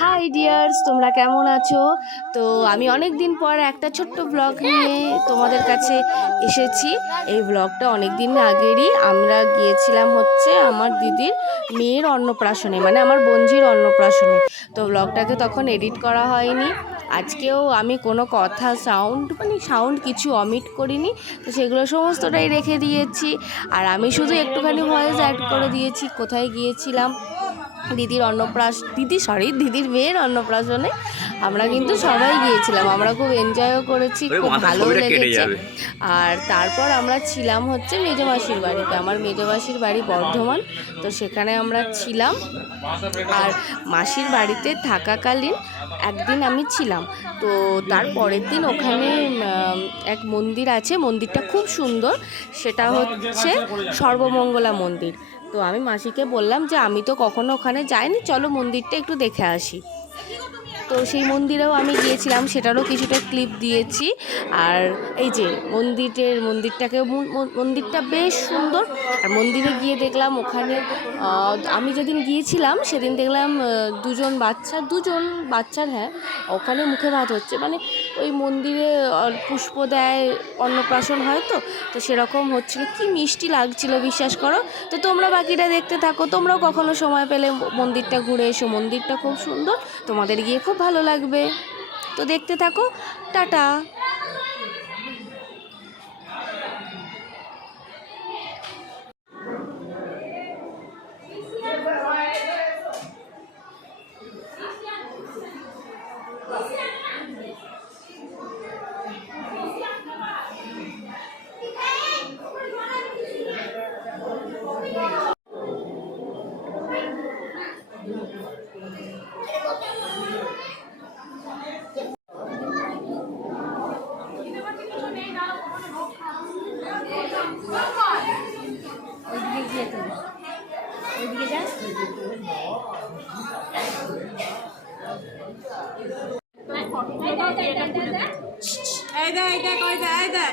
High dears তোমরা কেমন আছো? তো আমি অনেক দিন পর একটা ছোট্ট ব্লগ নিয়ে তোমাদের কাছে এসেছি। এই ব্লগটা অনেক দিন আগেরই। আমরা গিয়েছিলাম হচ্ছে আমার দিদির মেয়ের অন্নপ্রাশনে মানে আমার বঞ্জির অন্নপ্রাশনে। তো ব্লগটাকে তখন এডিট করা হয়নি। আজকেও আমি কোনো কথা সাউন্ড মানে সাউন্ড কিছু অমিট করিনি। তো সেগুলো সমস্তটাই রেখে দিয়েছি। আর আমি শুধু একটুখানি ভয়েস অ্যাড করে দিয়েছি, কোথায় গিয়েছিলাম। দিদির অন্নপ্রাশ দিদি সরি দিদির মেয়ের অন্নপ্রাশনে আমরা কিন্তু সবাই গিয়েছিলাম। আমরা খুব এনজয়ও করেছি খুব ভালো লেগেছে। আর তারপর আমরা ছিলাম হচ্ছে মেজমাসির বাড়িতে। আমার মেজমাসির বাড়ি বর্ধমান তো সেখানে আমরা ছিলাম। আর মাসির বাড়িতে থাকাকালীন একদিন আমি ছিলাম। তো তার পরের দিন ওখানে এক মন্দির আছে মন্দিরটা খুব সুন্দর। সেটা হচ্ছে সর্বমঙ্গলা মন্দির। তো আমি মাসিকে বললাম যে আমি তো কখনো ওখানে যাইনি, চলো মন্দিরটা একটু দেখে আসি। তো সেই মন্দিরেও আমি গিয়েছিলাম, সেটারও কিছুটা ক্লিপ দিয়েছি। আর এই যে মন্দিরের মন্দিরটাকে মন- মন- মন্দিরটা বেশ সুন্দর। আর মন্দিরে গিয়ে দেখলাম ওখানে আমি যেদিন গিয়েছিলাম, সেদিন দেখলাম দুজন বাচ্চা, দুজন বাচ্চার হ্যাঁ ওখানে মুখে ভাত হচ্ছে। মানে ওই মন্দিরে পুষ্প দেয়, অন্নপ্রাশন হয় তো তো সেরকম হচ্ছিল। কি মিষ্টি লাগছিল, বিশ্বাস করো? তো তোমরা বাকিটা দেখতে থাকো। তোমরাও কখনো সময় পেলে মন্দিরটা ঘুরে এসো। মন্দিরটা খুব সুন্দর। তোমাদের গিয়ে খুব ভালো লাগবে। তো দেখতে থাকো টাটা। ওইদিকে যান এই দেখ এই দেখ ওই দেখ এই দেখ।